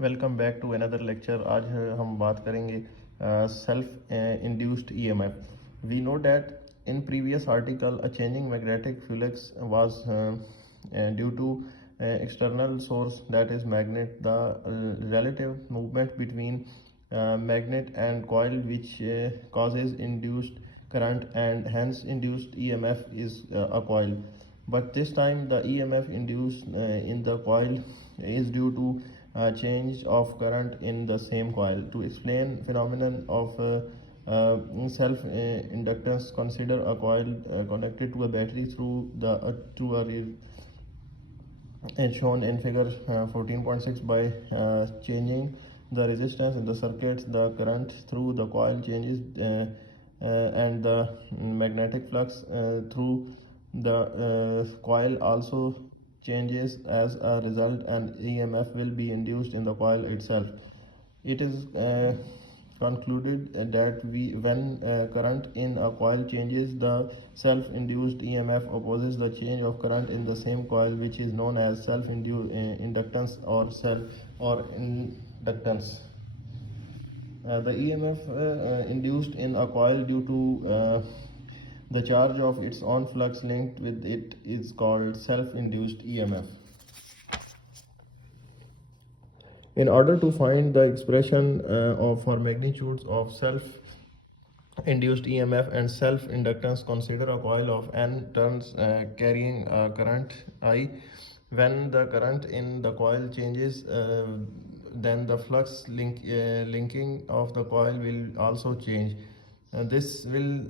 Welcome back to another lecture. आज हम बात करेंगे self induced EMF. We know that in previous article a changing magnetic flux was due to external source, that is magnet. The relative movement between magnet and coil which causes induced current, and hence induced EMF is a coil. But this time the EMF induced in the coil is due to change of current in the same coil. To explain phenomenon of self inductance, consider a coil connected to a battery through shown in figure 14.6. By changing the resistance in the circuit, the current through the coil changes, and the magnetic flux through the coil also changes. As a result, an EMF will be induced in the coil itself. It is concluded that when current in a coil changes, the self-induced EMF opposes the change of current in the same coil, which is known as self-induced inductance or inductance. The EMF induced in a coil due to the charge of its own flux linked with it is called self-induced EMF. In order to find the expression for magnitudes of self-induced EMF and self-inductance, consider a coil of N turns carrying a current I. When the current in the coil changes, then the flux linking of the coil will also change. This will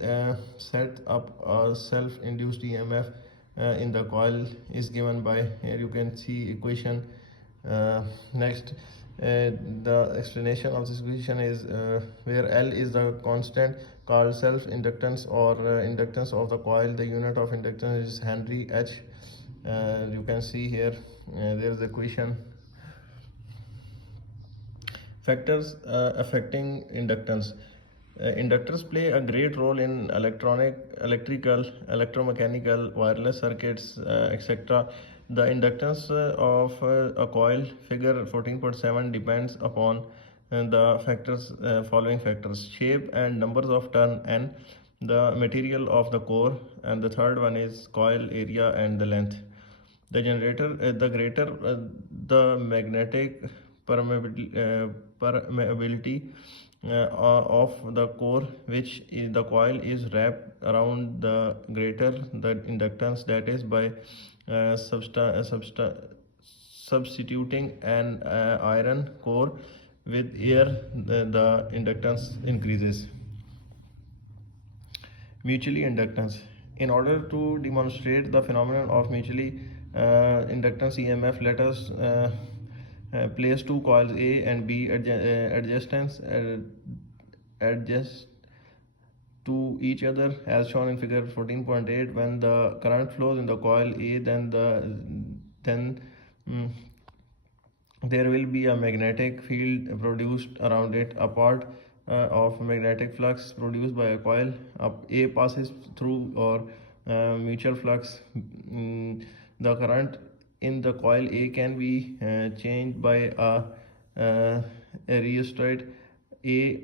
set up a self-induced EMF in the coil is given by, here you can see equation. Next, the explanation of this equation is where L is the constant called self-inductance or inductance of the coil. The unit of inductance is Henry. H. You can see here, there is the equation. Factors affecting inductance. Inductors play a great role in electrical, electromechanical, wireless circuits, etc. The inductance of a coil, figure 14.7, depends upon the following factors: shape and numbers of turn, N, the material of the core, and the third one is coil area and the length. The greater the magnetic permeability of the core which the coil is wrapped around, the greater the inductance. That is, by substituting an iron core with air, the inductance increases. Mutually inductance. In order to demonstrate the phenomenon of mutually inductance EMF, let us place two coils A and B adjacent to each other as shown in figure 14.8. When the current flows in the coil A, then there will be a magnetic field produced around it. A part of magnetic flux produced by a coil A passes through or mutual flux. The current in the coil A can be changed by a rheostat. A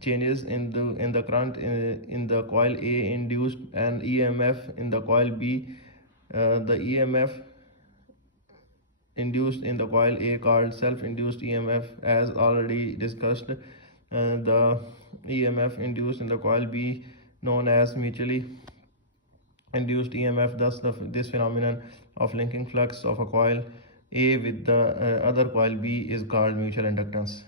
changes in the current in the coil A induced an EMF in the coil B. The EMF induced in the coil A, called self-induced EMF, as already discussed. The EMF induced in the coil B, known as mutually induced EMF. Thus this phenomenon of linking flux of a coil A with the other coil B is called mutual inductance.